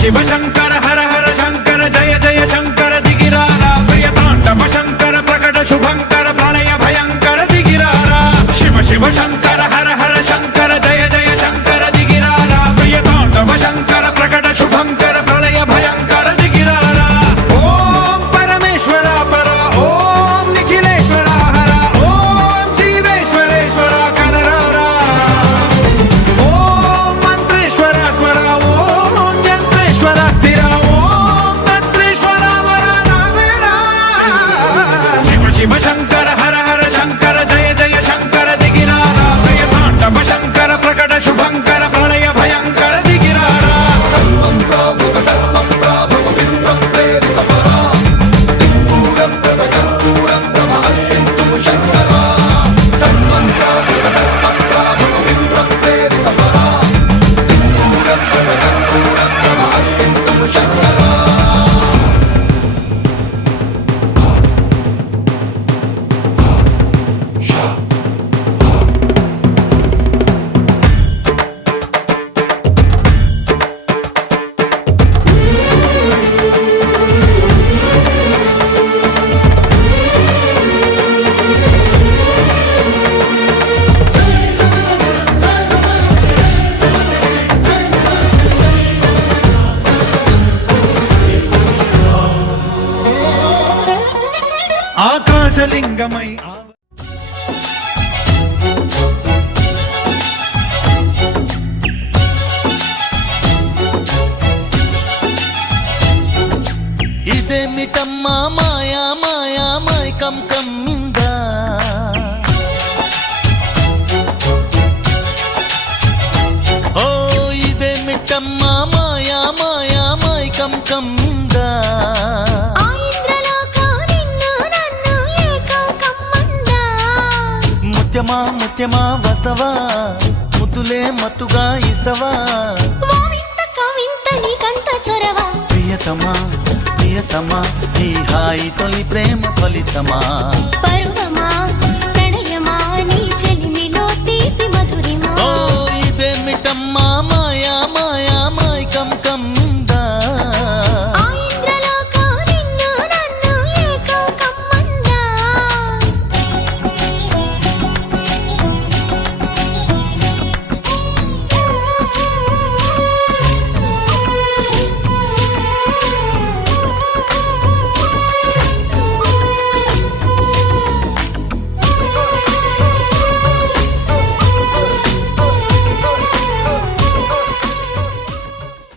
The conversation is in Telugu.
శివ శంకర హర హర శంకర జయ జయ శంకర దిగిరారా ప్రియతాండవ శంకర ప్రకట శుభంకర ప్రళయ భయంకర దిగిరారా శివ శివ శంకర హర హర శంకర జయ జయ శంకర దిగిరారా ప్రియతాండవ శంకర ప్రకట శుభంకర ప్రళయ భయంకర దిగిరారా ఓం పరమేశ్వర పర ఓం నిఖిలేశ్వర హర ఓం జీవేశ్వరేశ్వర కరరారా ఓం మంత్రేశ్వర స్వర ఓం యంత్రేశ్వర స్థిర ఓం తంత్రేశ్వర వర నావేరా శివ శివ శంకర హర హర శంకర జయ జయ శంకర దిగిరారా ప్రియతాండవ శంకర ప్రకట శుభంకర ప్రళయ భయంకర దిగిరారా ఆకాశలింగమై ఇదేమిటమ్మా మాయా మాయా మైకం కమ్మిందా ఓ ఇదేమిటమ్మా మాయా మాయా మైకం కమ్మిందా ముత్యమా ముత్యమా వస్తవా ముద్దులే మత్తుగా ఇస్తవా ప్రియతమా ప్రియతమా ఈ హాయి తొలి ప్రేమ ఫలితమా పరువమా ప్రణయమా నీ చెలిమిలో తీపి మధురిమా ఓ ఇదేమిటమ్మా మాయా మాయా